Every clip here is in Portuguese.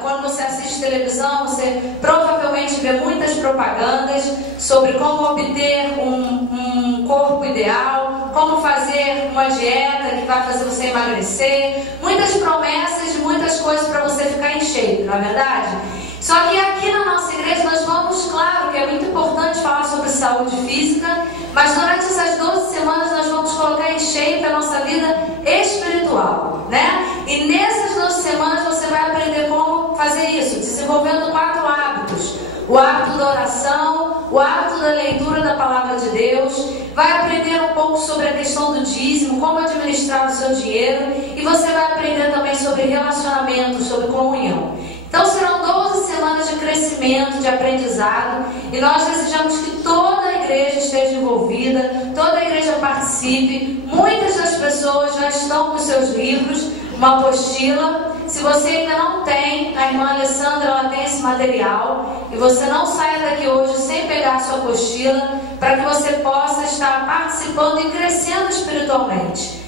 Quando você assiste televisão, você provavelmente vê muitas propagandas sobre como obter um corpo ideal, como fazer uma dieta que vai fazer você emagrecer, muitas promessas de muitas coisas para você ficar em shape, não é verdade? Só que aqui na nossa igreja nós vamos, claro que é muito importante falar sobre saúde física, mas durante essas 12 semanas nós vamos colocar em shape a nossa vida espiritual, né? E nessas 12 semanas você vai aprender como fazer isso, desenvolvendo 4 hábitos: o hábito da oração, o hábito da leitura da palavra de Deus, vai aprender um pouco sobre a questão do dízimo, como administrar o seu dinheiro, e você vai aprender também sobre relacionamento, sobre comunhão. Então serão 12 semanas de crescimento, de aprendizado, e nós desejamos que toda a igreja esteja envolvida, toda a igreja participe. Muitas das pessoas já estão com seus livros, uma apostila. Se você ainda não tem, a irmã Alessandra ela tem esse material, e você não saia daqui hoje sem pegar a sua apostila, para que você possa estar participando e crescendo espiritualmente.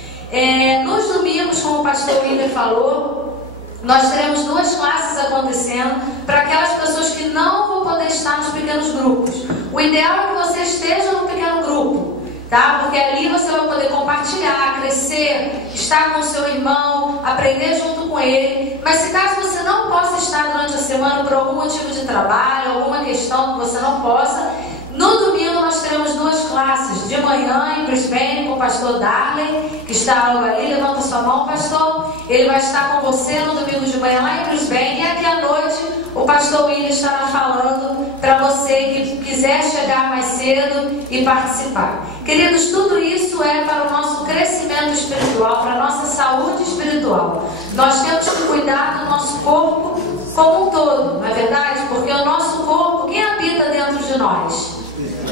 Nos domingos, como o pastor William falou, nós teremos 2 classes acontecendo para aquelas pessoas que não vão poder estar nos pequenos grupos. O ideal é que você esteja no pequeno grupo, tá? Porque ali você vai poder compartilhar, crescer, estar com o seu irmão, aprender junto com ele. Mas se caso você não possa estar durante a semana por algum motivo de trabalho, alguma questão que você não possa, no domingo nós teremos 2 classes, de manhã em Brisbane com o pastor Darley, que está logo ali. Levanta sua mão, pastor. Ele vai estar com você no domingo de manhã lá em Brisbane, e aqui à noite o pastor William estará falando para você que quiser chegar mais cedo e participar. Queridos, tudo isso é para o nosso crescimento espiritual, para a nossa saúde espiritual. Nós temos que cuidar do nosso corpo como um todo, não é verdade? Porque o nosso corpo, quem habita dentro de nós?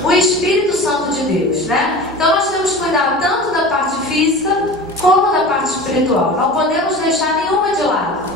O Espírito Santo de Deus, né? Então nós temos que cuidar tanto da parte física como da parte espiritual. Não podemos deixar nenhuma de lado.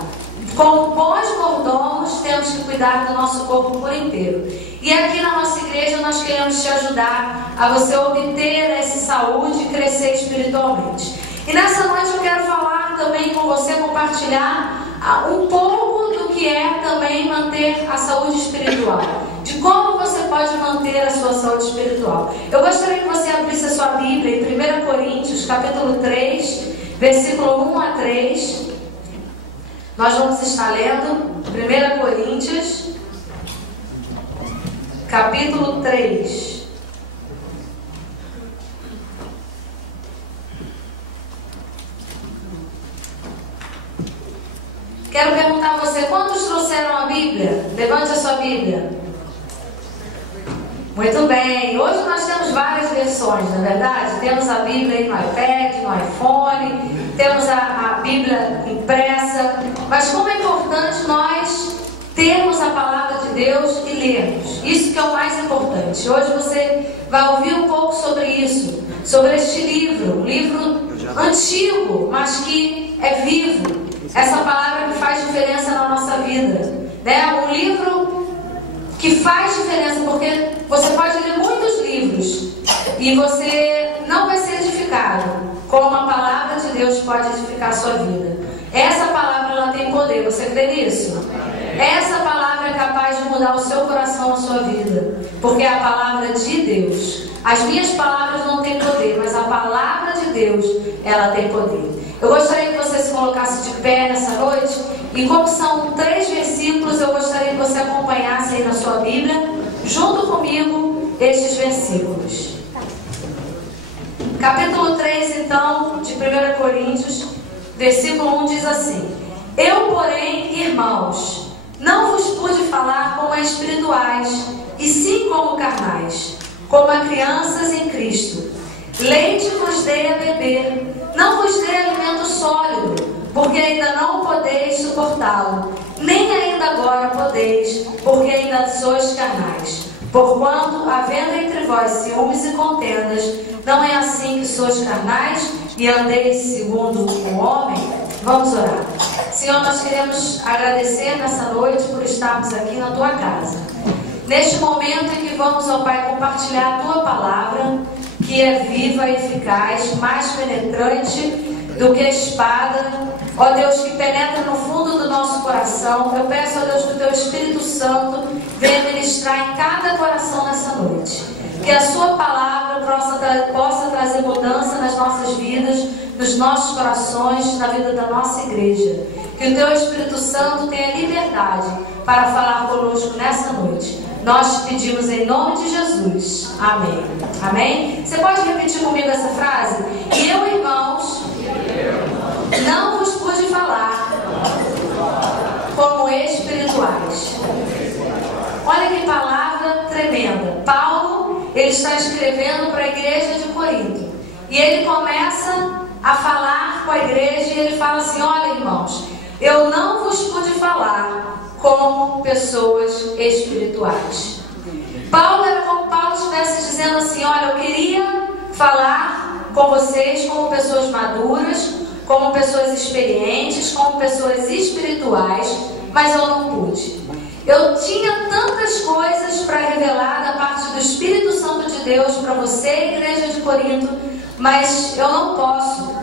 Como bons mordomos, temos que cuidar do nosso corpo por inteiro. E aqui na nossa igreja nós queremos te ajudar a você obter essa saúde e crescer espiritualmente. E nessa noite eu quero falar também com você, compartilhar um pouco do que é também manter a saúde espiritual, de como você pode manter a sua saúde espiritual. Eu gostaria que você abrisse a sua Bíblia em 1 Coríntios, capítulo 3, versículo 1 a 3. Nós vamos estar lendo 1 Coríntios, capítulo 3. Quero perguntar a você, quantos trouxeram a Bíblia? Levante a sua Bíblia. Muito bem. Hoje nós temos várias versões, não é verdade? Temos a Bíblia aí no iPad, no iPhone, temos a Bíblia impressa. Mas como é importante nós termos a palavra de Deus e lermos. Isso que é o mais importante. Hoje você vai ouvir um pouco sobre isso, sobre este livro, um livro antigo, mas que é vivo. Essa palavra que faz diferença na nossa vida, né? Um livro que faz diferença, porque você pode ler muitos livros e você não vai ser edificado, como a palavra de Deus pode edificar a sua vida. Essa palavra ela tem poder, você crê nisso? Essa palavra é capaz de mudar o seu coração, a sua vida, porque é a palavra de Deus. As minhas palavras não têm poder, mas a palavra de Deus, ela tem poder. Eu gostaria que você se colocasse de pé nessa noite, e como são 3 versículos, eu gostaria que você acompanhasse aí na sua Bíblia, junto comigo, estes versículos. Capítulo 3, então, de 1 Coríntios, versículo 1 diz assim: Eu, porém, irmãos, não vos pude falar como a espirituais, e sim como carnais, como a crianças em Cristo. Leite vos dei a beber, não vos dei alimento sólido, porque ainda não podeis suportá-lo, nem ainda agora podeis, porque ainda sois carnais. Porquanto, havendo entre vós ciúmes e contendas, não é assim que sois carnais e andeis segundo o homem? Vamos orar. Senhor, nós queremos agradecer nessa noite por estarmos aqui na Tua casa. Neste momento em que vamos, ó Pai, compartilhar a Tua palavra, que é viva, eficaz, mais penetrante do que a espada, ó Deus, que penetra no fundo do nosso coração. Eu peço, ó Deus, que o Teu Espírito Santo venha ministrar em cada coração nessa noite. Que a Sua palavra possa trazer mudança nas nossas vidas, nos nossos corações, na vida da nossa igreja. Que o Teu Espírito Santo tenha liberdade para falar conosco nessa noite. Nós te pedimos em nome de Jesus. Amém. Amém? Você pode repetir comigo essa frase? Eu, irmãos, não vos pude falar como espirituais. Olha que palavra tremenda. Paulo, ele está escrevendo para a igreja de Corinto. E ele começa a falar com a igreja e ele fala assim: olha, irmãos, eu não vos pude falar como pessoas espirituais. Paulo era como Paulo estivesse dizendo assim: olha, eu queria falar com vocês como pessoas maduras, como pessoas experientes, como pessoas espirituais, mas eu não pude. Eu tinha tantas coisas para revelar da parte do Espírito Santo de Deus para você, igreja de Corinto, mas eu não posso.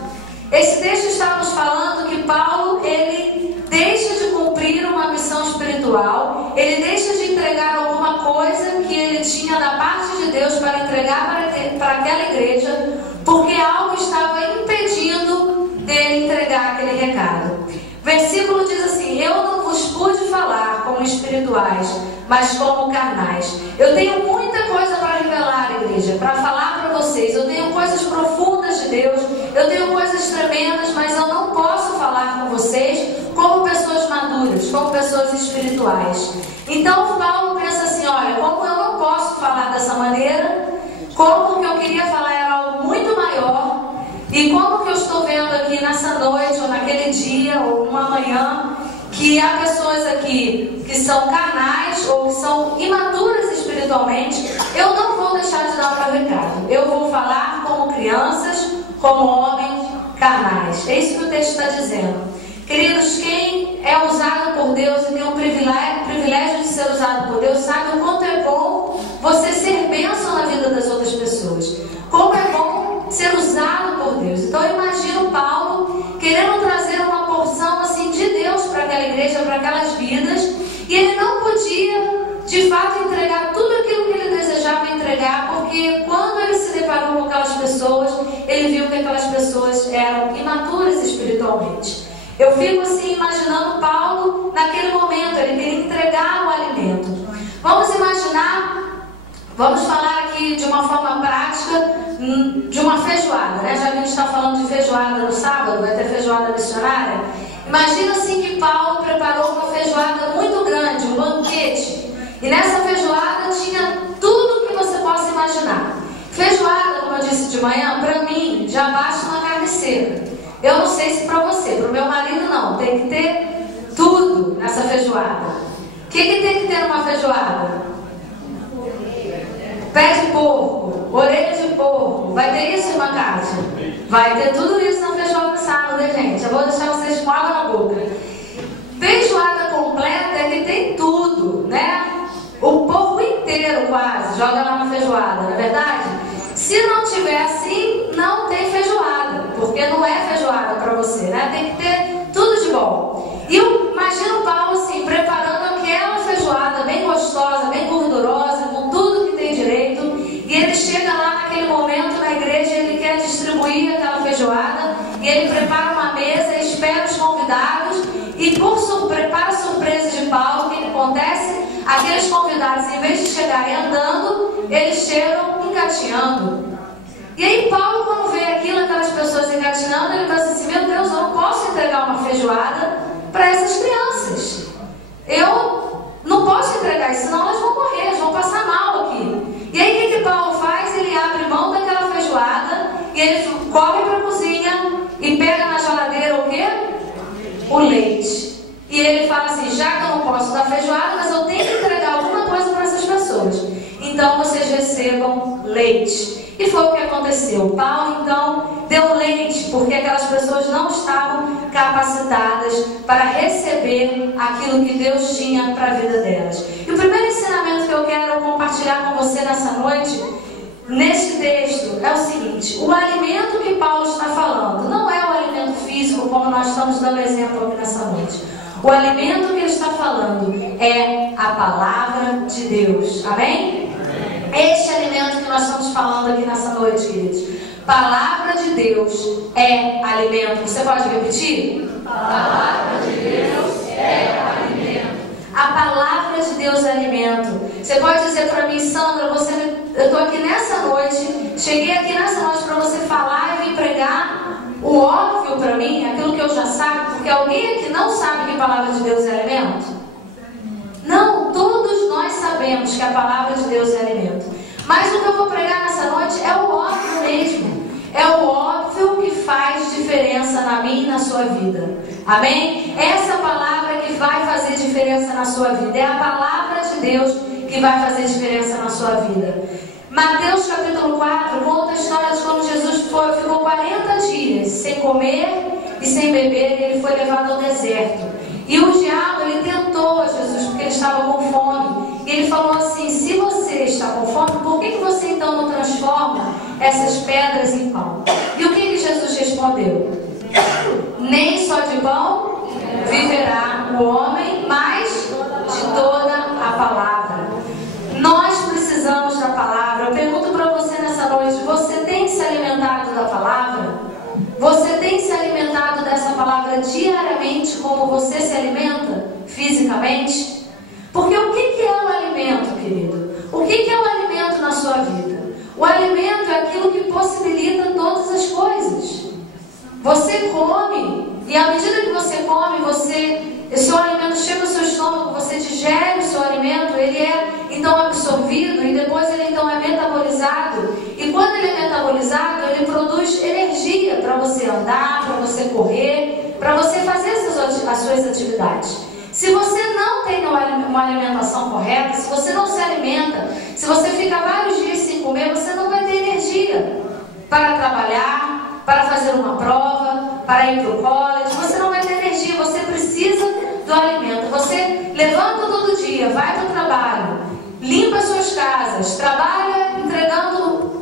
Esse texto está nos falando que Paulo, ele deixa de cumprir uma missão espiritual, ele deixa de entregar alguma coisa que ele tinha da parte de Deus para entregar para aquela igreja, porque algo estava impedindo dele entregar aquele recado. Versículo diz assim: eu não vos pude falar como espirituais, mas como carnais. Eu tenho muita coisa para revelar, igreja, para falar para vocês. Eu tenho coisas profundas de Deus, eu tenho coisas tremendas, mas eu não posso falar com vocês como pessoas maduras, como pessoas espirituais. Então Paulo pensa assim: olha, como eu não posso falar dessa maneira, como que eu queria falar era algo muito maior, e como que eu estou vendo aqui nessa noite, ou naquele dia, ou uma manhã, que há pessoas aqui que são carnais ou que são imaturas espiritualmente, eu não vou deixar de dar o meu recado. Eu vou falar como crianças, como homens carnais. É isso que o texto está dizendo. Queridos, quem é usado por Deus e tem o privilégio de ser usado por Deus, sabe o quanto é bom você ser bênção na vida das outras pessoas. Como é bom ser usado por Deus. Então eu imagino Paulo querendo trazer uma porção assim de Deus para aquela igreja, para aquelas vidas, e ele não podia de fato entregar tudo aquilo que ele desejava entregar, porque quando ele se deparou com aquelas pessoas, ele viu que aquelas pessoas eram imaturas espiritualmente. Eu fico assim imaginando Paulo naquele momento, ele queria entregar o alimento. Vamos imaginar, vamos falar aqui de uma forma prática, de uma feijoada, né? Já que a gente está falando de feijoada no sábado, vai ter feijoada missionária. Imagina assim que Paulo preparou uma feijoada muito grande, um banquete. E nessa feijoada tinha tudo que você possa imaginar. Feijoada, como eu disse de manhã, para mim já basta uma carne seca. Eu não sei se para você, para o meu marido não. Tem que ter tudo nessa feijoada. O que tem que ter numa feijoada? Pé de porco, orelha de porco. Vai ter isso, irmã Cátia? Vai ter tudo isso na feijoada sábado, né, gente? Eu vou deixar vocês com água na boca. Feijoada completa é que tem tudo, né? O porco inteiro quase joga lá na feijoada, não é verdade? Se não tiver assim, não tem feijoada, porque não é feijoada para você, né? Tem que ter tudo de bom. E eu imagino o Paulo assim, preparando aquela feijoada bem gostosa, bem gordurosa, com tudo que tem direito, e ele chega lá naquele momento na igreja, ele quer distribuir aquela feijoada, e ele prepara uma mesa, espera os convidados, e para a surpresa de Paulo, o que acontece? Aqueles convidados, em vez de chegarem andando, eles chegam engatinhando. E aí Paulo, quando vê aquilo, aquelas pessoas engatinhando, ele pensa assim: meu Deus, eu não posso entregar uma feijoada para essas crianças. Eu não posso entregar isso, senão elas vão morrer, elas vão passar mal aqui. E aí o que Paulo faz? Ele abre mão daquela feijoada e ele corre para a cozinha e pega na geladeira o quê? O leite. E ele fala assim: já que eu não posso dar feijoada, mas eu tenho que entregar alguma coisa para essas pessoas. Então vocês recebam leite. E foi o que aconteceu. Paulo então deu leite, porque aquelas pessoas não estavam capacitadas para receber aquilo que Deus tinha para a vida delas. E o primeiro ensinamento que eu quero compartilhar com você nessa noite, neste texto, é o seguinte: o alimento que Paulo está falando não é o alimento físico, como nós estamos dando exemplo aqui nessa noite. O alimento que ele está falando é a palavra de Deus. Amém? Este alimento que nós estamos falando aqui nessa noite, queridos. Palavra de Deus é alimento. Você pode repetir? Palavra de Deus é alimento. A palavra de Deus é alimento. Você pode dizer para mim, Sandra, eu estou aqui nessa noite, cheguei aqui nessa noite para você falar e me pregar o óbvio para mim, aquilo que eu já sei, porque alguém aqui não sabe que a palavra de Deus é alimento? Não, todos nós sabemos que a palavra de Deus é alimento. Mas o que eu vou pregar nessa noite é o óbvio mesmo. É o óbvio que faz diferença na minha e na sua vida. Amém? Essa palavra que vai fazer diferença na sua vida. É a palavra de Deus que vai fazer diferença na sua vida. Mateus capítulo 4 conta a história de como Jesus ficou 40 dias sem comer e sem beber, e ele foi levado ao deserto. E o diabo, ele tentou a Jesus porque ele estava com fome. E ele falou assim: se você está com fome, por que você então não transforma essas pedras em pão? E o que Jesus respondeu? Nem só de pão viverá o homem, mas de toda a palavra. Nós precisamos da palavra. Eu pergunto para você nessa noite: você tem se alimentado da palavra? Você tem se alimentado dessa palavra diariamente como você se alimenta fisicamente? Porque o que é o alimento, querido? O que é o alimento na sua vida? O alimento é aquilo que possibilita todas as coisas. Você come, e à medida que você come, o seu alimento chega ao seu estômago, você digere o seu alimento, ele é então absorvido e depois ele então é metabolizado. E quando ele é metabolizado, ele produz energia para você andar, para você correr, para você fazer as suas atividades. Se você não tem uma alimentação correta, se você não se alimenta, se você fica vários dias sem comer, você não vai ter energia para trabalhar, para fazer uma prova, para ir para o college. Você não vai ter energia, você precisa do alimento. Você levanta todo dia, vai para o trabalho, limpa suas casas, trabalha entregando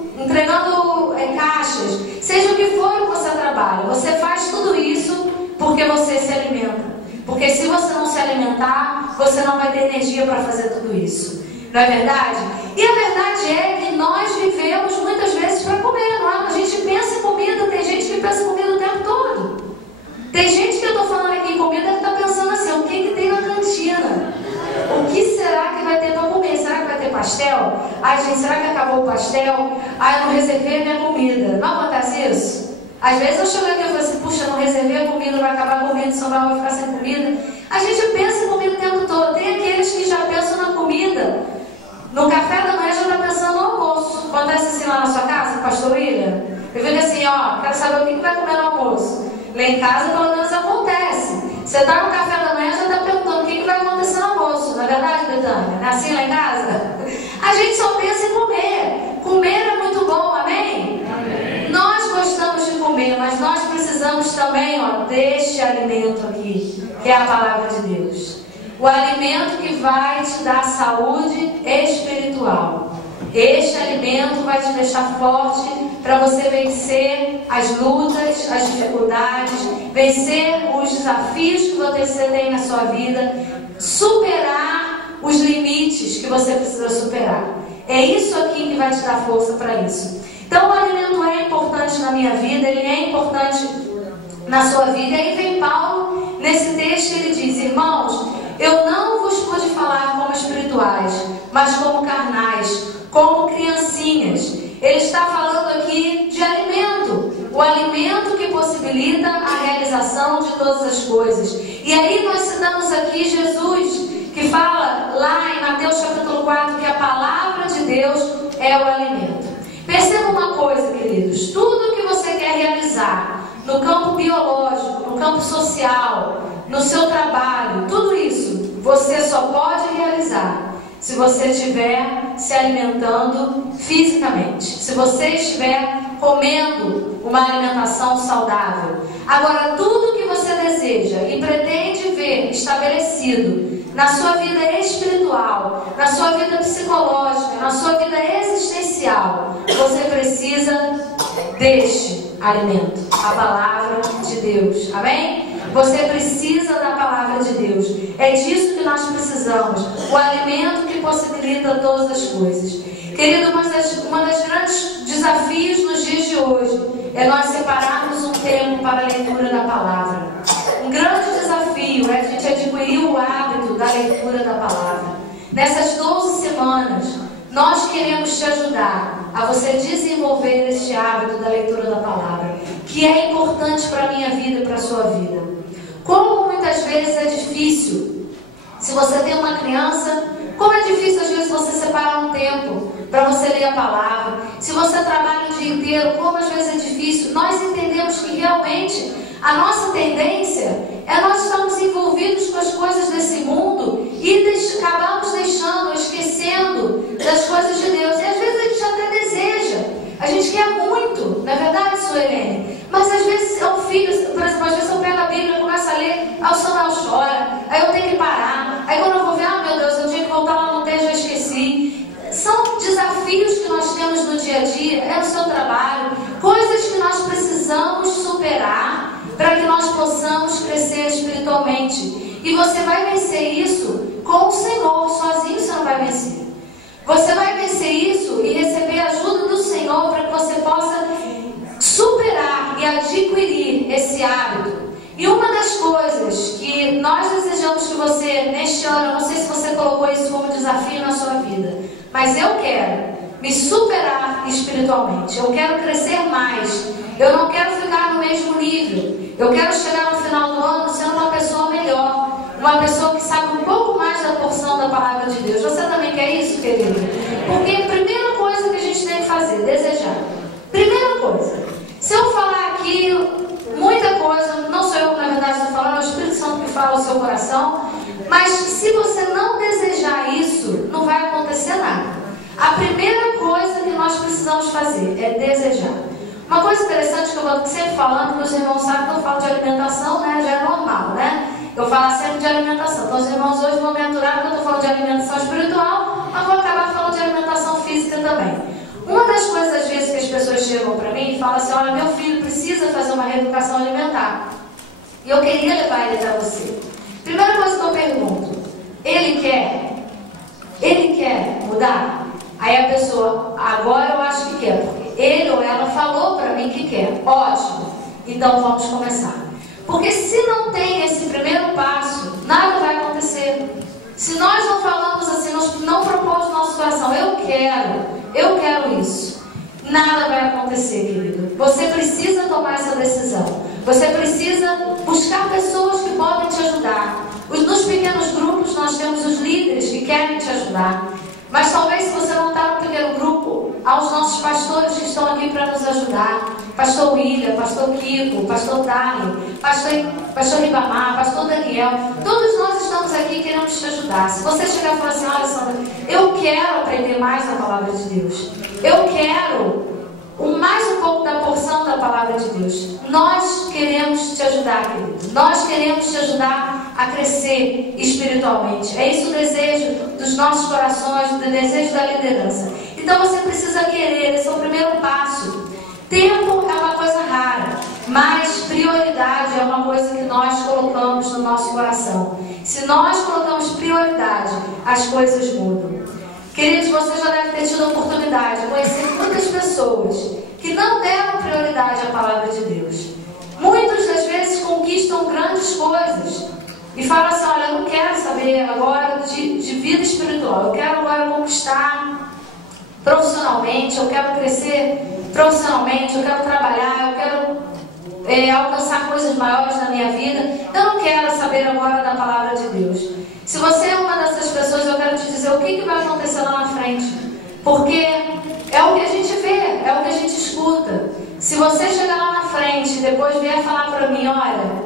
caixas, seja o que for que você trabalha. Você faz tudo isso porque você se alimenta. Porque se você não se alimentar, você não vai ter energia para fazer tudo isso. Não é verdade? E a verdade é que nós vivemos muitas vezes para comer, não é? A gente pensa em comida, tem gente que pensa em comida o tempo todo. Tem gente que eu estou falando aqui em comida que está pensando assim: o que tem na cantina? O que será que vai ter para comer? Será que vai ter pastel? Ai, gente, será que acabou o pastel? Ai, eu não reservei minha comida. Não acontece isso? Às vezes eu chego aqui e falo assim: puxa, não reservei a comida, vai acabar a comida, sobrar, vai ficar sem comida. A gente pensa em comida o tempo todo. Tem aqueles que já pensam na comida. No café da manhã já está pensando no almoço. Acontece assim lá na sua casa, pastor William? Eu fico assim: ó, quero saber o que vai comer no almoço. Lá em casa pelo menos acontece. Você está no café da manhã já está perguntando o que vai acontecer no almoço. Não é verdade, Betânia? Não é assim lá em casa? A gente só pensa em comer. Comer é muito bom, amém? Amém. Nós gostamos de comer, mas nós precisamos também, ó, deste alimento aqui, que é a palavra de Deus. O alimento que vai te dar saúde espiritual. Este alimento vai te deixar forte para você vencer as lutas, as dificuldades, vencer os desafios que você tem na sua vida, superar os limites que você precisa superar. É isso aqui que vai te dar força para isso. Então o alimento é importante na minha vida, ele é importante na sua vida. E aí vem Paulo, nesse texto ele diz: irmãos, eu não vos pude falar como espirituais, mas como carnais, como criancinhas. Ele está falando aqui de alimento, o alimento que possibilita a realização de todas as coisas. E aí nós citamos aqui Jesus, que fala lá em Mateus capítulo 4 que a palavra de Deus é o alimento. Perceba uma coisa, queridos: tudo que você quer realizar no campo biológico, no campo social, no seu trabalho, tudo isso você só pode realizar se você estiver se alimentando fisicamente, se você estiver comendo uma alimentação saudável. Agora, tudo que você deseja e pretende ver estabelecido na sua vida espiritual, na sua vida psicológica, na sua vida existencial, você precisa deste alimento, a palavra de Deus. Amém? Você precisa da palavra de Deus. É disso que nós precisamos. O alimento que possibilita todas as coisas. Querido, uma das grandes desafios nos dias de hoje é nós separarmos um tempo para a leitura da palavra. Um grande desafio é a gente adquirir o hábito da leitura da palavra. Nessas 12 semanas, nós queremos te ajudar a você desenvolver este hábito da leitura da palavra, que é importante para a minha vida e para a sua vida. Como muitas vezes é difícil, se você tem uma criança, como é difícil às vezes você separar um tempo para você ler a palavra. Se você trabalha o dia inteiro, como às vezes é difícil. Nós entendemos que realmente a nossa tendência é nós estarmos envolvidos com as coisas desse mundo e acabamos deixando, esquecendo das coisas de Deus. E às vezes a gente até deseja, a gente quer muito, não é verdade, Suelene? Mas às vezes é um filho, por exemplo, às vezes eu pego a Bíblia e começo a ler, aí o Samuel chora, aí eu tenho que parar, aí quando eu vou ver, meu Deus, eu tinha que voltar lá no texto, eu esqueci. São desafios que nós temos no dia a dia, é o seu trabalho, coisas que nós precisamos superar para que nós possamos crescer espiritualmente. E você vai vencer isso com o Senhor, sozinho você não vai vencer. Você vai vencer isso e receber a ajuda do Senhor para que você possa superar e adquirir esse hábito. E uma das coisas que nós desejamos que você, neste ano, eu não sei se você colocou isso como desafio na sua vida, mas eu quero me superar espiritualmente. Eu quero crescer mais. Eu não quero ficar no mesmo nível. Eu quero chegar no final do ano sendo uma pessoa melhor. Uma pessoa que sabe um pouco mais da porção da palavra de Deus. Você também quer isso, querido? Porque a primeira coisa que a gente tem que fazer, desejar. Primeira coisa. Se eu falar aqui muita coisa, não sou eu que na verdade estou falando, é o Espírito Santo que fala ao seu coração. Mas se você não desejar isso, não vai acontecer nada. A primeira coisa que nós precisamos fazer é desejar. Uma coisa interessante que eu vou sempre falando, que os irmãos sabem que eu falo de alimentação, né? Já é normal, né? Eu falo sempre de alimentação. Então os irmãos hoje vão me aturar porque eu estou falando de alimentação espiritual, mas vou acabar falando de alimentação física também. Uma das coisas, às vezes, que as pessoas chegam para mim e falam assim, olha, meu filho precisa fazer uma reeducação alimentar. E eu queria levar ele para você. Primeira coisa que eu pergunto, ele quer? Ele quer mudar? Aí a pessoa, agora eu acho que quer, porque ele ou ela falou para mim que quer. Ótimo, então vamos começar. Porque se não tem esse primeiro passo, nada vai acontecer. Se nós não falamos assim, não propomos no nosso coração, eu quero isso, nada vai acontecer, querido. Você precisa tomar essa decisão. Você precisa buscar pessoas que podem te ajudar. Nos pequenos grupos nós temos os líderes que querem te ajudar. Mas talvez se você não está no pequeno grupo, aos nossos pastores que estão aqui para nos ajudar. Pastor William, Pastor Kiko, Pastor Dali, Pastor Ribamar, Pastor Daniel. Todos nós estamos aqui e queremos te ajudar. Se você chegar e falar assim, olha Sandra, eu quero aprender mais da palavra de Deus. Eu quero mais um pouco da porção da palavra de Deus. Nós queremos te ajudar, querido. Nós queremos te ajudar a crescer espiritualmente. É isso o desejo dos nossos corações, o desejo da liderança. Então você precisa querer, esse é o primeiro passo. Tempo é uma coisa rara, mas prioridade é uma coisa que nós colocamos no nosso coração. Se nós colocamos prioridade, as coisas mudam. Queridos, você já deve ter tido a oportunidade de conhecer muitas pessoas que não deram prioridade à palavra de Deus. Muitas das vezes conquistam grandes coisas e falam assim, olha, eu não quero saber agora de vida espiritual, eu quero agora conquistar profissionalmente, eu quero crescer profissionalmente, eu quero trabalhar, eu quero alcançar coisas maiores na minha vida, eu não quero saber agora da palavra de Deus. Se você é uma dessas pessoas, eu quero te dizer o que vai acontecer lá na frente. Porque é o que a gente vê, é o que a gente escuta. Se você chegar lá na frente e depois vier falar para mim, olha,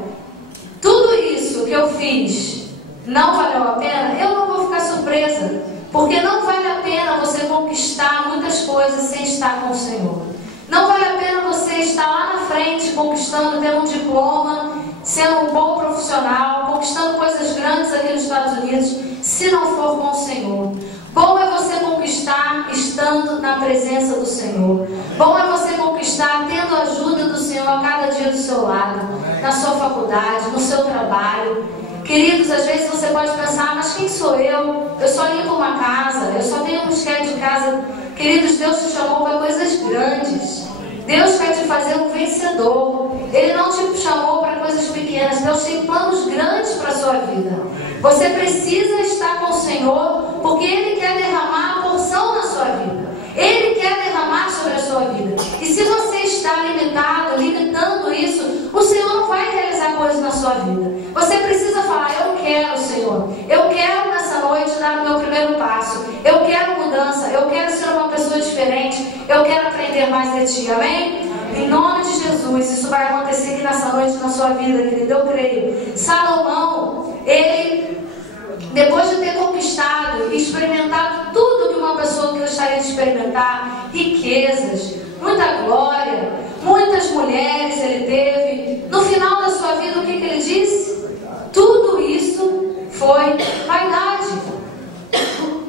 tudo isso que eu fiz não valeu a pena, eu não vou ficar surpresa. Porque não vale a pena você conquistar muitas coisas sem estar com o Senhor. Não vale a pena você estar lá na frente conquistando, tendo um diploma, sendo um bom profissional, conquistando coisas grandes aqui nos Estados Unidos, se não for com o Senhor. Bom é você conquistar estando na presença do Senhor. Bom é você conquistar tendo a ajuda do Senhor a cada dia do seu lado. na sua faculdade, no seu trabalho. Queridos, às vezes você pode pensar, mas quem sou eu? Eu só limpo uma casa, eu só tenho um esquete de casa. Queridos, Deus te chamou para coisas grandes. Deus quer te fazer um vencedor. Ele não te chamou para coisas pequenas. Deus tem planos grandes para a sua vida. Você precisa estar com o Senhor, porque Ele quer derramar a porção na sua vida. Ele quer derramar sobre a sua vida. E se você está limitando isso, o Senhor não vai realizar coisas na sua vida. Você precisa falar, eu quero, Senhor. Eu quero nessa noite dar o meu primeiro passo. Eu quero mudança. Eu quero ser uma pessoa diferente. Eu quero aprender mais de Ti. Amém? Em nome de Jesus, isso vai acontecer aqui nessa noite na sua vida, querido. Eu creio. Salomão, ele, depois de ter conquistado e experimentado tudo que uma pessoa gostaria de experimentar, riquezas, muita glória, muitas mulheres ele teve, no final da sua vida, o que ele disse? Tudo isso foi vaidade.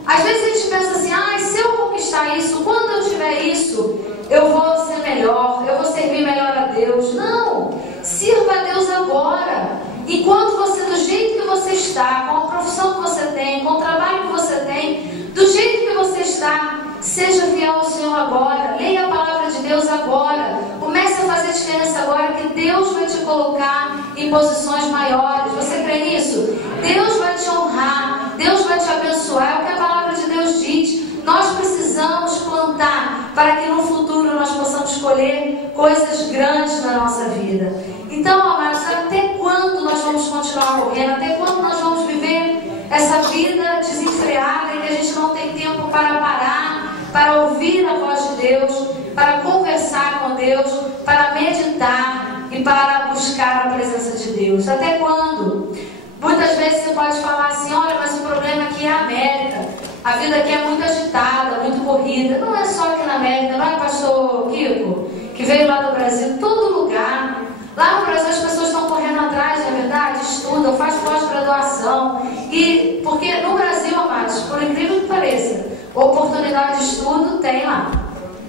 Às vezes a gente pensa assim, se eu conquistar isso, quando eu tiver isso, eu vou ser melhor, eu vou servir melhor a Deus. Não, sirva a Deus agora. Enquanto você, do jeito que você está, com a profissão que você tem, com o trabalho que você tem, do jeito que você está, seja fiel ao Senhor agora. Leia a palavra de Deus agora. Comece a fazer diferença agora, que Deus vai te colocar em posições maiores. Você crê nisso? Deus vai te honrar, Deus vai te abençoar. É o que a palavra de Deus diz. Nós precisamos plantar para que no futuro nós possamos colher coisas grandes na nossa vida. Então, amados, até quando nós vamos continuar correndo? Até quando nós vamos viver essa vida desenfreada em que a gente não tem tempo para parar, para ouvir a voz de Deus, para conversar com Deus, para meditar e para buscar a presença de Deus? Até quando? Muitas vezes você pode falar assim, olha, mas o problema aqui é a América. A vida aqui é muito agitada, muito corrida. Não é só aqui na América, não é, pastor Kiko, que veio lá do Brasil, todo lugar. Lá no Brasil as pessoas estão correndo atrás, na verdade, estudam, fazem pós-graduação. E porque no Brasil, amados, por incrível que pareça, oportunidade de estudo tem lá.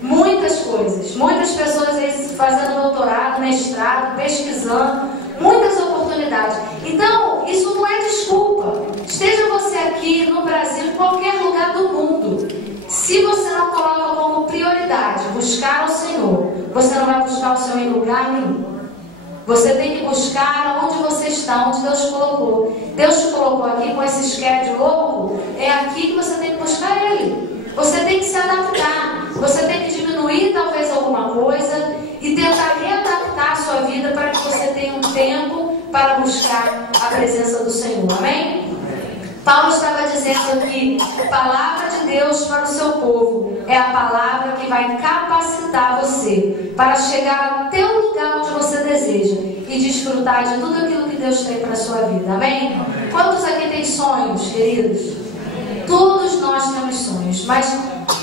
Muitas coisas, muitas pessoas aí fazendo doutorado, mestrado, pesquisando, muitas oportunidades. Então, isso não é desculpa. Esteja você aqui no Brasil, em qualquer lugar do mundo. Se você não coloca como prioridade buscar o Senhor, você não vai buscar o Senhor em lugar nenhum. Você tem que buscar onde você está, onde Deus te colocou. Deus te colocou aqui com esse schedule louco, é aqui que você tem que buscar Ele. Você tem que se adaptar. Você tem que diminuir talvez alguma coisa e tentar readaptar a sua vida para que você tenha um tempo para buscar a presença do Senhor. Amém? Paulo estava dizendo que a palavra de Deus para o seu povo é a palavra que vai capacitar você para chegar até o lugar onde você deseja e desfrutar de tudo aquilo que Deus tem para a sua vida. Amém? Quantos aqui têm sonhos, queridos? Todos nós temos sonhos, mas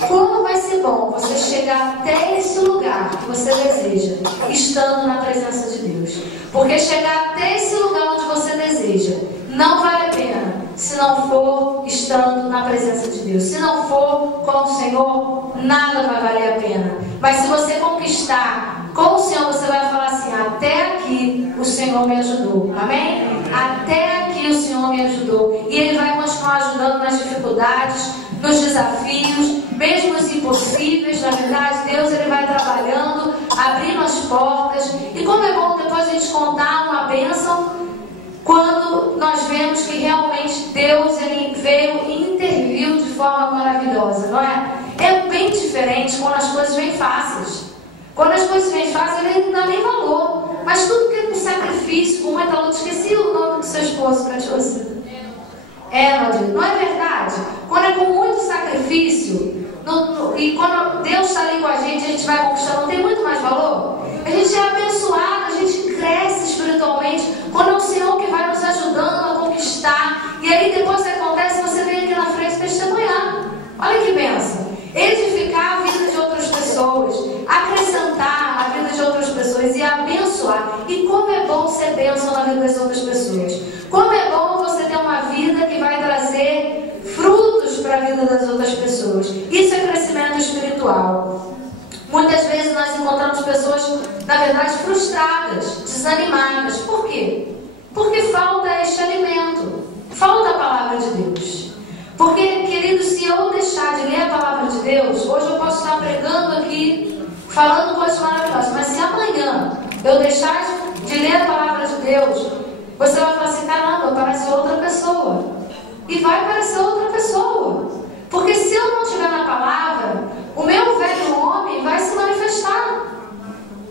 como vai ser bom você chegar até esse lugar que você deseja, estando na presença de Deus? Porque chegar até esse lugar onde você deseja não vale a pena se não for estando na presença de Deus. Se não for com o Senhor, nada vai valer a pena. Mas se você conquistar com o Senhor, você vai falar assim, até aqui o Senhor me ajudou. Amém? Até aqui o Senhor me ajudou. E Ele vai continuar ajudando nas dificuldades, nos desafios, mesmo os impossíveis. Na verdade, Deus Ele vai trabalhando, abrindo as portas. E como é bom depois a gente contar uma bênção, quando nós vemos que realmente Deus Ele veio e interviu de forma maravilhosa, não é? É bem diferente quando as coisas vêm fáceis. Quando as coisas vêm fáceis, Ele não dá nem valor. Mas tudo que é com sacrifício, com muita luta, esqueci o nome do seu esposo para te ouvir. Não é verdade? Quando é com muito sacrifício, e quando Deus está ali com a gente vai conquistando, não tem muito mais valor? A gente é abençoado, a gente cresce espiritualmente, quando é o Senhor que vai nos ajudando a conquistar. E aí depois que acontece, você vem aqui na frente testemunhar. Olha que bênção. Edificar a vida de outras pessoas, acrescentar a vida de outras pessoas e abençoar. E como é bom ser bênção na vida das outras pessoas. Como é bom você ter uma vida que vai trazer frutos para a vida das outras pessoas. Isso é crescimento espiritual. Muitas vezes nós encontramos pessoas, na verdade, frustradas, desanimadas. Por se eu deixar de ler a palavra de Deus, hoje eu posso estar pregando aqui, falando coisas maravilhosas, mas se amanhã eu deixar de ler a palavra de Deus, você vai falar assim: caramba, parece outra pessoa. E vai parecer outra pessoa. Porque se eu não estiver na palavra, o meu velho homem vai se manifestar.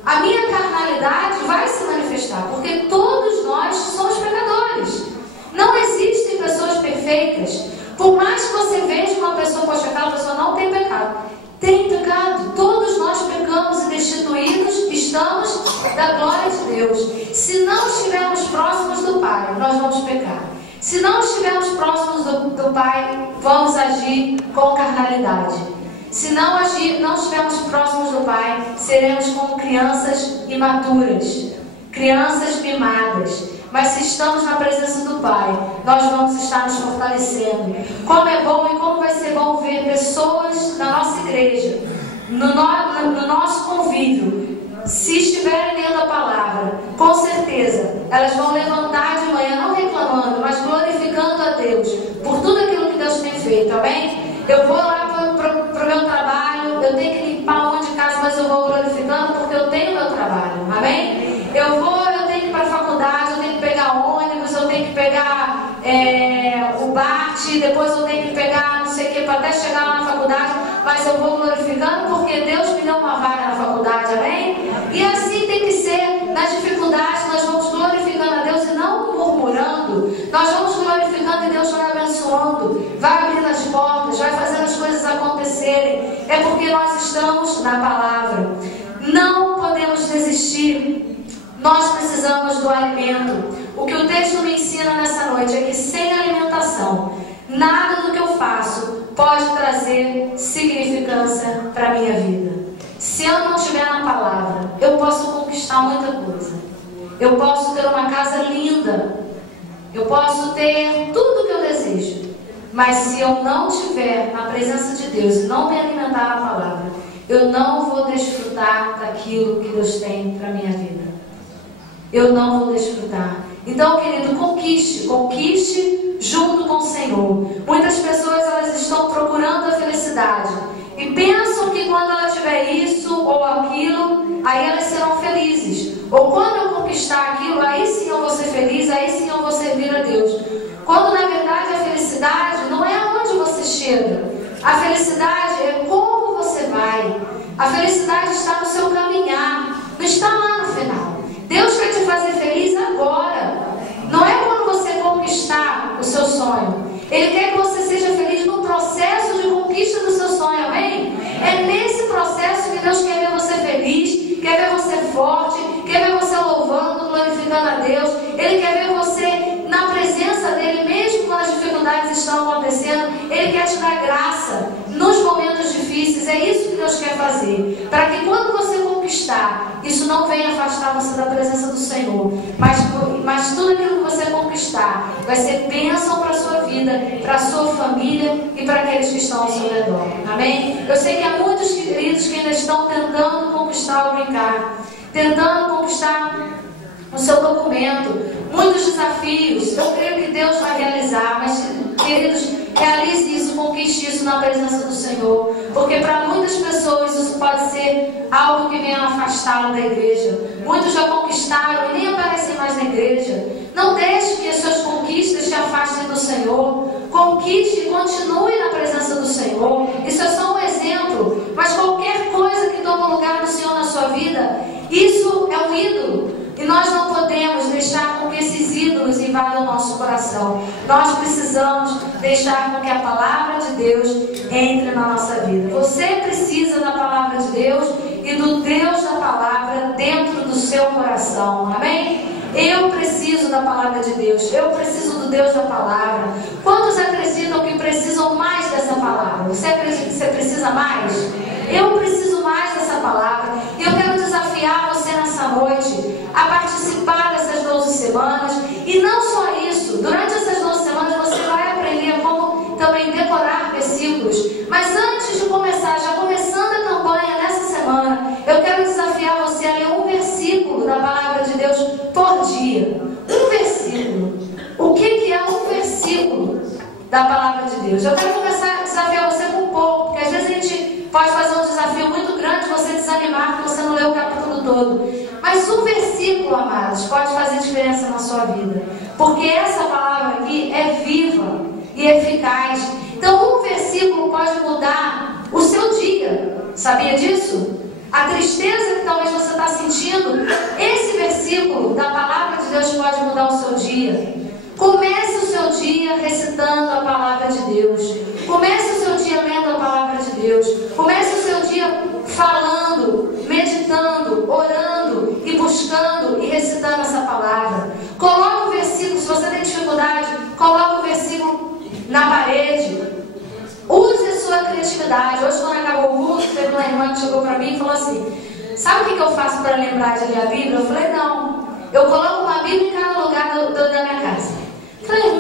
A minha carnalidade vai se manifestar. Porque todos nós somos pecadores. Não existem pessoas perfeitas. Por mais que você veja uma pessoa, poxa, aquela pessoa não tem pecado. Tem pecado. Todos nós pecamos e destituídos estamos da glória de Deus. Se não estivermos próximos do Pai, nós vamos pecar. Se não estivermos próximos do Pai, vamos agir com carnalidade. Se não estivermos próximos do Pai, seremos como crianças imaturas, crianças mimadas. Mas se estamos na presença do Pai, nós vamos estar nos fortalecendo. Como é bom e como vai ser bom ver pessoas na nossa igreja, no nosso convívio, se estiverem lendo a palavra, com certeza, elas vão levantar de manhã, não reclamando, mas glorificando a Deus, por tudo aquilo que Deus tem feito, amém? Eu vou lá para o meu trabalho, eu tenho que limpar um monte de casa, mas eu vou glorificando porque eu tenho meu trabalho, amém? Eu tenho que ir para a faculdade, eu tenho que pegar ônibus, eu tenho que pegar o BART, depois eu tenho que pegar não sei o que para até chegar lá na faculdade, mas eu vou glorificando porque Deus me deu uma vaga na faculdade, amém? E assim tem que ser. Nas dificuldades nós vamos glorificando a Deus e não murmurando. Nós vamos glorificando e Deus vai abençoando, vai abrindo as portas, vai fazendo as coisas acontecerem. É porque nós estamos na palavra. Não podemos desistir. Nós precisamos do alimento. O que o texto me ensina nessa noite é que sem alimentação, nada do que eu faço pode trazer significância para a minha vida. Se eu não estiver na palavra, eu posso conquistar muita coisa. Eu posso ter uma casa linda. Eu posso ter tudo que eu desejo. Mas se eu não estiver na presença de Deus e não me alimentar na palavra, eu não vou desfrutar daquilo que Deus tem para a minha vida. Eu não vou desfrutar. Então, querido, conquiste junto com o Senhor. Muitas pessoas, elas estão procurando a felicidade e pensam que quando ela tiver isso ou aquilo, aí elas serão felizes. Ou quando eu conquistar aquilo, aí sim eu vou ser feliz, aí sim eu vou servir a Deus. Quando na verdade a felicidade não é aonde você chega. A felicidade é como você vai. A felicidade está no seu caminhar, não está lá no final. Deus quer te fazer feliz agora. Não é quando você conquistar o seu sonho. Ele quer que você seja feliz no processo de conquista do seu sonho, amém? É nesse processo que Deus quer ver você feliz, quer ver você forte, quer ver você louvando, glorificando a Deus. Ele quer ver você na presença dele, mesmo quando as dificuldades estão acontecendo. Ele quer te dar graça nos momentos difíceis. É isso que Deus quer fazer, para que quando você conquistar, isso não venha afastar você da presença do Senhor, mas tudo aquilo que você conquistar vai ser bênção para a sua vida, para a sua família e para aqueles que estão ao seu redor, amém? Eu sei que há muitos queridos que ainda estão tentando conquistar o green card, tentando conquistar o seu documento, muitos desafios. Eu creio que Deus vai realizar, mas queridos, realize isso, conquiste isso na presença do Senhor, porque para muitas pessoas isso pode ser algo que venha afastá-lo da igreja. Muitos já conquistaram e nem aparecem mais na igreja. Não deixe que as suas conquistas te afastem do Senhor. Conquiste e continue na presença do Senhor. Isso é só um exemplo, mas qualquer coisa que toma o lugar do Senhor na sua vida, isso é um ídolo. E nós não podemos deixar com que esses ídolos invadam o nosso coração. Nós precisamos deixar com que a palavra de Deus entre na nossa vida. Você precisa da palavra de Deus e do Deus da palavra dentro do seu coração. Amém? Eu preciso da palavra de Deus. Eu preciso do Deus da palavra. Quantos acreditam que precisam mais dessa palavra? Você acredita que você precisa mais? Eu preciso mais dessa palavra. E eu quero desafiar você nessa noite a participar dessas 12 semanas. E não só isso, durante essas 12 semanas você vai aprender como também decorar versículos. Mas antes de começar, já começando a campanha nessa semana, eu quero desafiar você a ler um versículo da palavra de Deus por dia. Um versículo. O que é um versículo da palavra de Deus? Eu quero começar a desafiar versículo, amados, pode fazer diferença na sua vida, porque essa palavra aqui é viva e eficaz. Então, um versículo pode mudar o seu dia. Sabia disso? A tristeza que talvez você está sentindo, esse versículo da palavra de Deus pode mudar o seu dia. Comece o seu dia recitando a palavra de Deus. Comece o seu dia lendo a palavra de Deus. Comece o seu dia falando, meditando, orando e buscando e recitando essa palavra. Coloque o versículo, se você tem dificuldade, coloque o versículo na parede. Use a sua criatividade. Hoje, quando acabou o culto, teve uma irmã que chegou para mim e falou assim: sabe o que eu faço para lembrar de ler a Bíblia? Eu falei: não, eu coloco uma Bíblia em cada lugar da minha casa. Eu falei: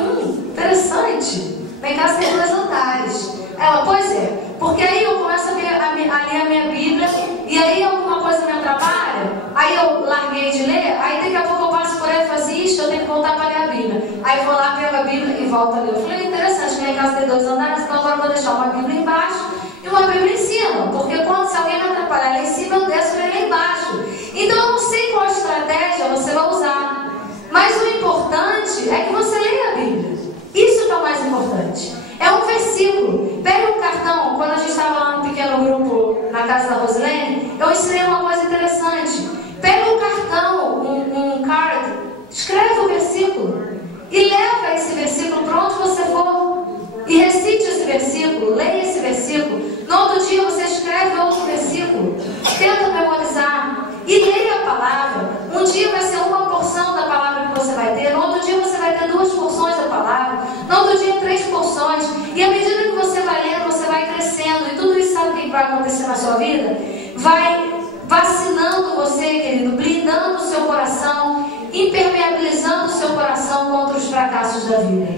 interessante. Minha casa tem 2 andares. Ela: pois é, porque aí eu começo a ler a minha Bíblia, e aí alguma coisa me atrapalha, aí eu larguei de ler, aí daqui a pouco eu passo por ela e falo assim: ixi, eu tenho que voltar para ler a Bíblia. Aí eu vou lá, pego a Bíblia e volto a ler. Eu falei: interessante, minha casa tem 2 andares, então agora eu vou deixar uma Bíblia embaixo e uma Bíblia em cima, porque quando se alguém me atrapalhar lá em cima, eu desço e leio lá embaixo. Então eu não sei qual estratégia você vai usar, mas o importante é que você leia a Bíblia. Isso que é o mais importante. É um versículo. Pega um cartão. Quando a gente estava lá no pequeno grupo na casa da Rosilene, eu ensinei uma coisa interessante. Pega um cartão, um card, escreve o versículo e leva esse versículo para onde você for e recite esse versículo, leia esse versículo. No outro dia você escreve outro versículo, tenta memorizar e leia a palavra. Um dia vai ser uma porção da palavra que você vai ter, no outro dia você vai ter 2 porções da palavra, no outro dia 3 porções, e à medida que você vai lendo, você vai crescendo, e tudo isso, sabe o que vai acontecer na sua vida? Vai vacinando você, querido, blindando o seu coração, impermeabilizando o seu coração contra os fracassos da vida,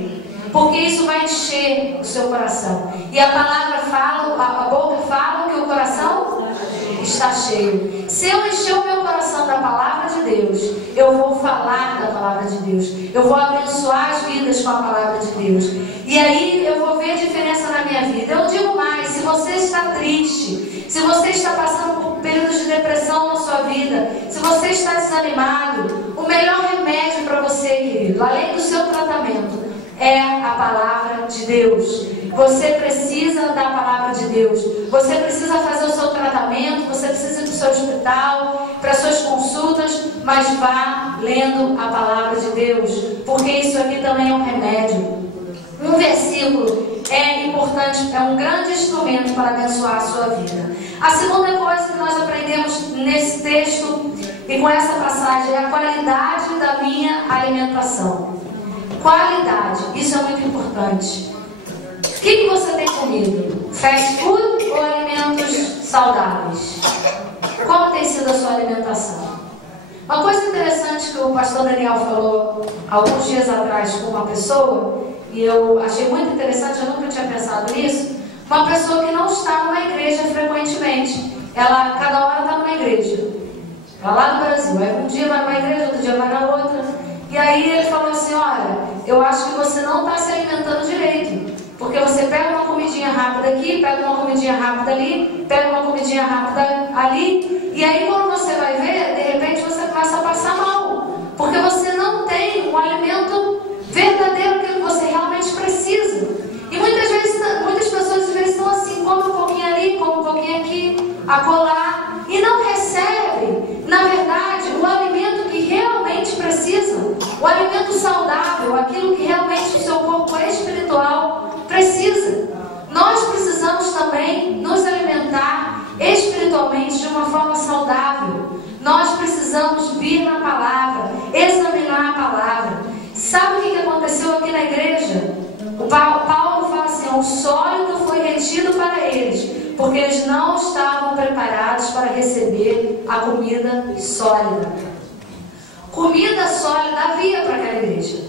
porque isso vai encher o seu coração. E a palavra fala, a boca fala que o coração está cheio. Se eu encher o meu coração da palavra de Deus, eu vou falar da palavra de Deus, eu vou abençoar as vidas com a palavra de Deus, e aí eu vou ver diferença na minha vida. Eu digo mais: se você está triste, se você está passando por períodos de depressão na sua vida, se você está desanimado, o melhor remédio para você, querido, além do seu tratamento, é a palavra de Deus. Você precisa da palavra de Deus. Você precisa fazer o seu tratamento, você precisa ir para o seu hospital, para as suas consultas, mas vá lendo a palavra de Deus, porque isso aqui também é um remédio. Um versículo é importante, é um grande instrumento para abençoar a sua vida. A segunda coisa que nós aprendemos nesse texto e com essa passagem é a qualidade da minha alimentação. Qualidade, isso é muito importante. O que você tem comido? Fast food ou alimentos saudáveis? Qual tem sido a sua alimentação? Uma coisa interessante que o pastor Daniel falou alguns dias atrás com uma pessoa, e eu achei muito interessante, eu nunca tinha pensado nisso. Uma pessoa que não está numa igreja frequentemente. Ela, cada hora está numa igreja. Ela lá no Brasil. Aí um dia vai numa igreja, outro dia vai na outra. E aí ele falou assim: olha, eu acho que você não está se alimentando direito, porque você pega uma comidinha rápida aqui, pega uma comidinha rápida ali, pega uma comidinha rápida ali, e aí quando você vai ver, de repente você começa a passar mal, porque você não tem um alimento verdadeiro, aquilo que você realmente precisa. E muitas vezes, muitas pessoas às vezes estão assim: come um pouquinho ali, come um pouquinho aqui, acolá, e não recebe, na verdade, o alimento que realmente precisa, o alimento saudável, aquilo que realmente o seu corpo espiritual precisa. Nós precisamos também nos alimentar espiritualmente de uma forma saudável. Nós precisamos vir na palavra, examinar a palavra. Sabe o que aconteceu aqui na igreja? O Paulo fala assim: o sólido foi retido para eles, porque eles não estavam preparados para receber a comida sólida. Comida sólida havia para aquela igreja.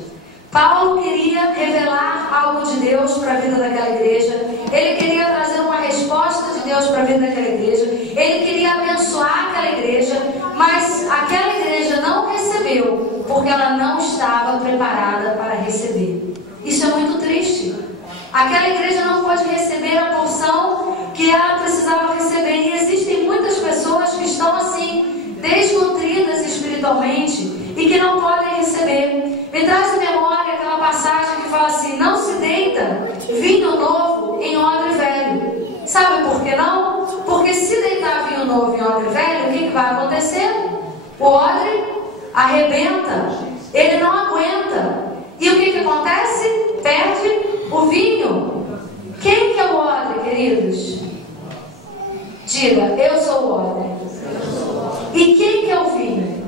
Paulo queria revelar algo de Deus para a vida daquela igreja. Ele queria trazer uma resposta de Deus para a vida daquela igreja. Ele queria abençoar aquela igreja, mas aquela igreja não recebeu, porque ela não estava preparada para receber. Isso é muito triste. Aquela igreja não pode receber a porção que ela precisava receber. E existem muitas pessoas que estão assim, desnutridas espiritualmente, espiritualmente e que não podem receber. Me traz à memória aquela passagem que fala assim: não se deita vinho novo em odre velho. Sabe por que não? Porque se deitar vinho novo em odre velho, o que vai acontecer? O odre arrebenta, ele não aguenta. E o que acontece? Perde o vinho. Quem que é o odre, queridos? Diga, eu sou o odre. E quem que é o vinho?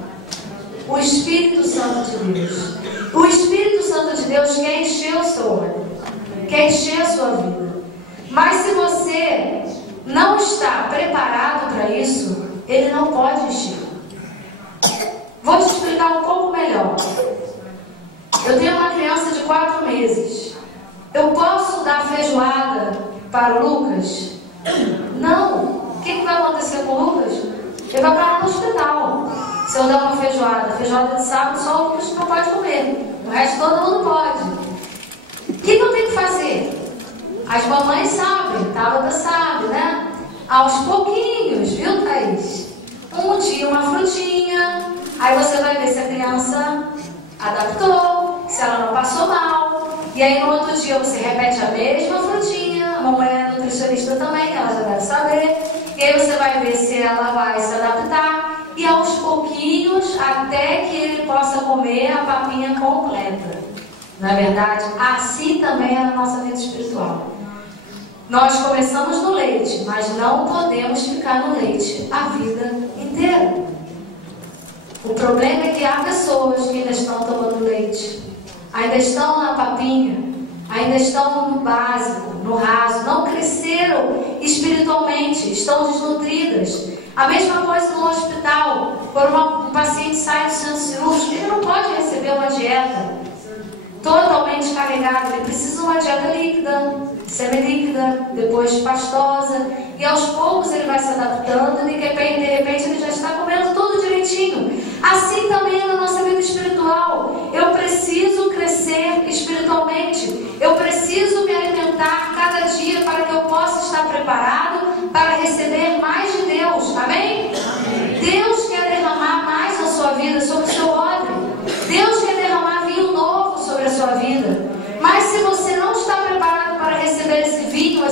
O Espírito Santo de Deus. O Espírito Santo de Deus quer encher o seu odre, quer encher a sua vida. Mas se você não está preparado para isso, ele não pode encher. Vou te explicar um pouco melhor. Eu tenho uma criança de 4 meses. Eu posso dar feijoada para o Lucas? Não. O que vai acontecer com o Lucas? Ele vai parar no hospital. Se eu der uma feijoada de sábado, só o Lucas não pode comer. O resto todo mundo pode. O que eu tenho que fazer? As mamães sabem, Tabata sabe, né? Aos pouquinhos, viu, Thaís? Um dia uma frutinha, aí você vai ver se a criança adaptou, se ela não passou mal. E aí no outro dia você repete a mesma frutinha. A mamãe é nutricionista também, ela já deve saber. E aí você vai ver se ela vai se adaptar. E aos pouquinhos, até que ele possa comer a papinha completa. Na verdade, assim também é a nossa vida espiritual. Nós começamos no leite, mas não podemos ficar no leite a vida inteira. O problema é que há pessoas que ainda estão tomando leite, ainda estão na papinha, ainda estão no básico, no raso, não cresceram espiritualmente, estão desnutridas. A mesma coisa no hospital, quando um paciente sai do centro cirúrgico, ele não pode receber uma dieta totalmente carregada, ele precisa de uma dieta líquida, semilíquida, depois pastosa, e aos poucos ele vai se adaptando e de repente ele já está comendo tudo direitinho. Assim também é na nossa vida espiritual. Eu preciso crescer espiritualmente, eu preciso me alimentar cada dia para que eu possa estar preparado para receber mais de Deus. Amém? Amém. Deus quer derramar mais na sua vida, sobre o seu odre. Deus quer derramar vinho novo sobre a sua vida. Mas se você não está preparado para receber esse vinho,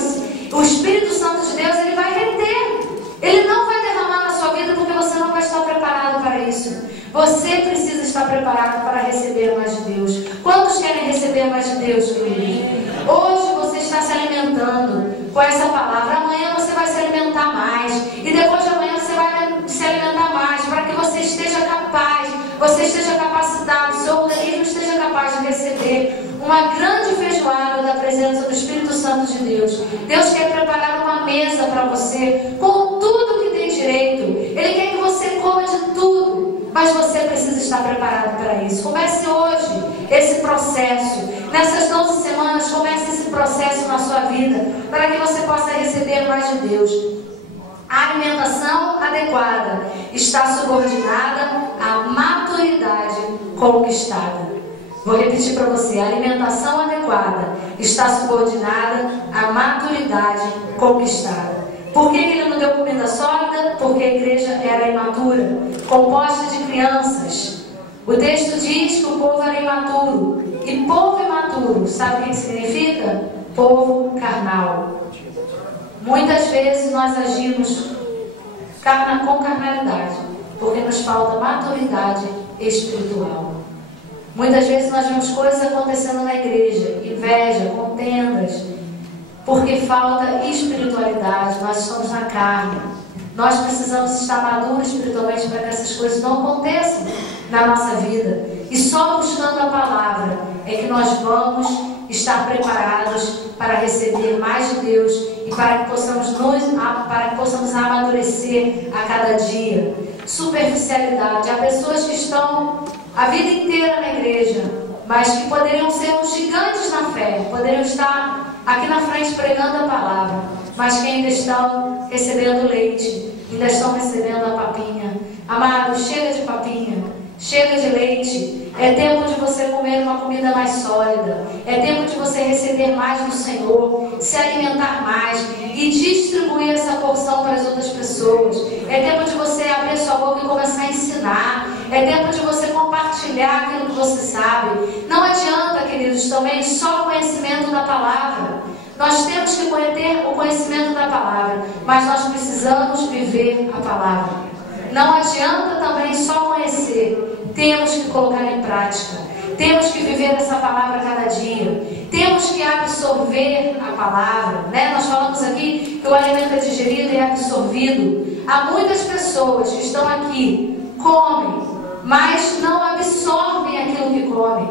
o Espírito Santo de Deus, ele vai reter. Ele não vai derramar na sua vida porque você não vai estar preparado para isso. Você precisa estar preparado para receber mais de Deus. Quantos querem receber mais de Deus, querido? Hoje você está se alimentando com essa palavra. Amanhã você vai se alimentar mais. E depois de amanhã você vai se alimentar mais. Para que você esteja capaz, você esteja capacitado, seu organismo esteja capaz de receber uma grande feijoada da presença do Espírito Santo de Deus. Deus quer preparar uma mesa para você com tudo que tem direito. Ele quer que você coma de tudo, mas você precisa estar preparado para isso. Comece hoje esse processo. Nessas 12 semanas, comece esse processo na sua vida, para que você possa receber mais de Deus. A alimentação adequada está subordinada à maturidade conquistada. Vou repetir para você: a alimentação adequada está subordinada à maturidade conquistada. Por que ele não deu comida sólida? Porque a igreja era imatura, composta de crianças. O texto diz que o povo era imaturo. E povo imaturo, sabe o que significa? Povo carnal. Muitas vezes nós agimos com carnalidade, porque nos falta maturidade espiritual. Muitas vezes nós vemos coisas acontecendo na igreja, inveja, contendas, porque falta espiritualidade. Nós estamos na carne. Nós precisamos estar maduros espiritualmente para que essas coisas não aconteçam na nossa vida. E só buscando a palavra é que nós vamos estar preparados para receber mais de Deus e para que possamos amadurecer a cada dia. Superficialidade. Há pessoas que estão a vida inteira na igreja, mas que poderiam ser uns gigantes na fé, poderiam estar aqui na frente pregando a palavra, mas que ainda estão recebendo leite, ainda estão recebendo a papinha. Amado, chega de papinha, chega de leite. É tempo de você comer uma comida mais sólida. É tempo de você receber mais do Senhor, se alimentar mais e distribuir essa porção para as outras pessoas. É tempo de você abrir sua boca e começar a ensinar. É tempo de você compartilhar aquilo que você sabe. Não adianta, queridos, também só o conhecimento da palavra. Nós temos que ter o conhecimento da palavra, mas nós precisamos viver a palavra. Não adianta também só conhecer. Temos que colocar em prática. Temos que viver essa palavra cada dia. Temos que absorver a palavra, né? Nós falamos aqui que o alimento é digerido e é absorvido. Há muitas pessoas que estão aqui, comem, mas não absorvem aquilo que comem.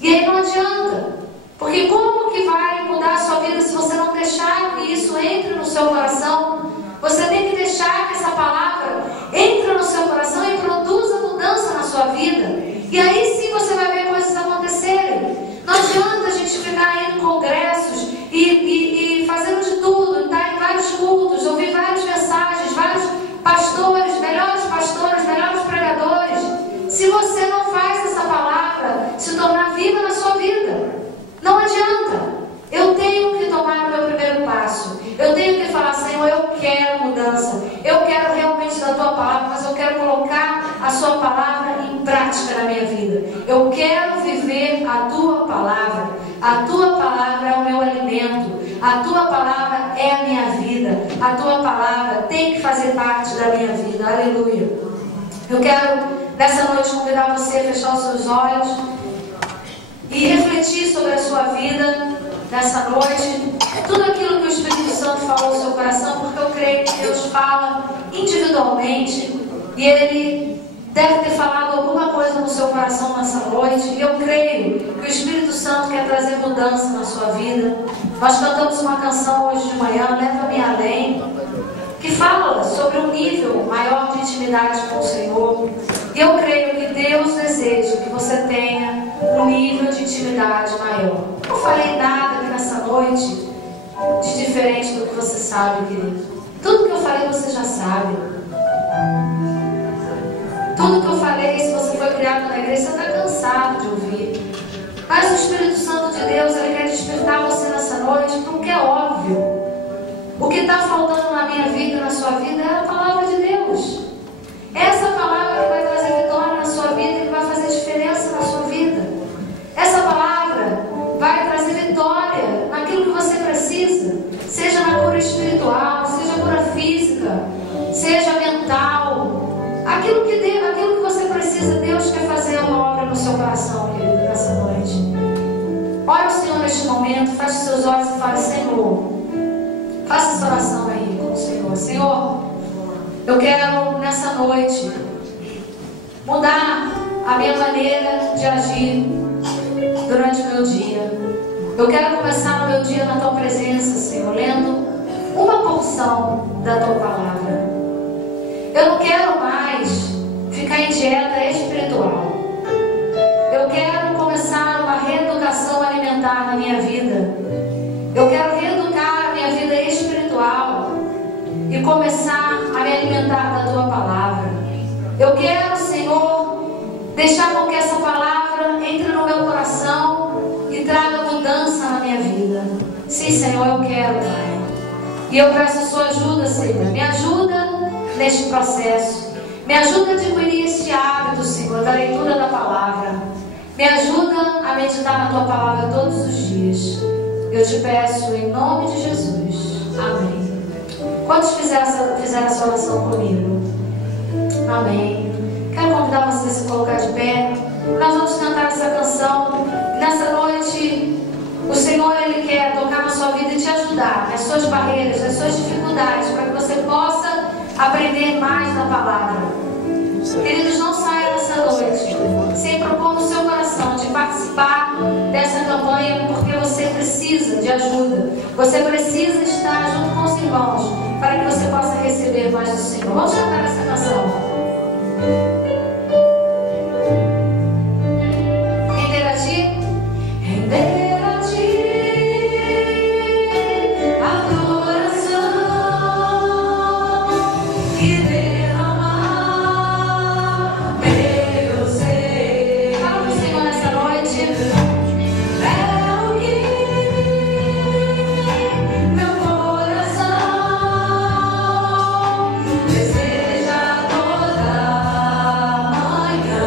E aí não adianta. Porque como que vai mudar a sua vida se você não deixar que isso entre no seu coração? Você tem que deixar que essa palavra entre no seu coração e produza mudança na sua vida. E aí sim você vai ver coisas acontecerem. Não adianta a gente ficar indo em congressos e fazendo de tudo, estar em vários cultos, ouvir várias mensagens, vários pastores, melhores pregadores, se você não faz essa palavra se tornar viva na sua vida. Não adianta. Eu tenho que tomar o meu primeiro passo. Eu tenho que falar, Senhor, eu quero mudança. Eu quero realmente da tua palavra, mas eu quero colocar a sua palavra em prática na minha vida. Eu quero viver a tua palavra. A tua palavra é o meu alimento. A tua palavra é a minha vida. A tua palavra tem que fazer parte da minha vida. Aleluia. Eu quero, nessa noite, convidar você a fechar os seus olhos e refletir sobre a sua vida nessa noite, tudo aquilo que o Espírito Santo falou no seu coração, porque eu creio que Deus fala individualmente e Ele deve ter falado alguma coisa no seu coração nessa noite, e eu creio que o Espírito Santo quer trazer mudança na sua vida. Nós cantamos uma canção hoje de manhã, Leva-me Além, que fala sobre um nível maior de intimidade com o Senhor. E eu creio que Deus deseja que você tenha um nível de intimidade maior. Não falei nada aqui nessa noite de diferente do que você sabe, querido. Tudo que eu falei você já sabe. Tudo que eu falei, se você foi criado na igreja, você está cansado de ouvir. Mas o Espírito Santo de Deus, Ele quer despertar você nessa noite para o que é óbvio. O que está faltando na minha vida e na sua vida é a palavra de Deus. Essa palavra que vai trazer vitória na sua vida e que vai fazer diferença na sua vida. Essa palavra vai trazer vitória naquilo que você precisa. Seja na cura espiritual, seja cura física, seja mental. Aquilo que você precisa, Deus quer fazer uma obra no seu coração, querido, nessa noite. Olha o Senhor neste momento, feche seus olhos e fale, Senhor, faça essa oração aí com o Senhor. Senhor, eu quero nessa noite mudar a minha maneira de agir durante o meu dia. Eu quero começar o meu dia na tua presença, Senhor, lendo uma porção da tua palavra. Eu não quero mais ficar em dieta espiritual. Eu quero começar uma reeducação alimentar na minha vida. Eu quero reeducar a minha vida espiritual e começar a me alimentar da tua palavra. Eu quero, Senhor, deixar com que essa palavra entre no meu coração e traga mudança na minha vida. Sim, Senhor, eu quero, Pai. E eu peço a sua ajuda, Senhor. Me ajuda neste processo. Me ajuda a adquirir este hábito, Senhor, da leitura da palavra. Me ajuda a meditar na tua palavra todos os dias. Eu te peço em nome de Jesus. Amém. Quantos fizeram essa oração comigo? Amém. Quero convidar você a se colocar de pé. Nós vamos cantar essa canção. Nessa noite, o Senhor, Ele quer tocar na sua vida e te ajudar nas suas barreiras, nas suas dificuldades, para que você possa aprender mais da palavra. Queridos, não saia nessa noite sem propor no seu coração de participar dessa campanha, porque você precisa de ajuda. Você precisa estar junto com os irmãos para que você possa receber mais do Senhor. Vamos cantar essa canção. Render a Ti, render a Ti adoração e derramar meu ser. Fala pro Senhor nessa noite. É o que meu coração deseja toda manhã.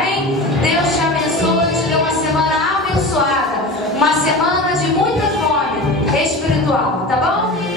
Amém? Deus te abençoe, te dê uma semana abençoada, uma semana de muita fome espiritual, tá bom?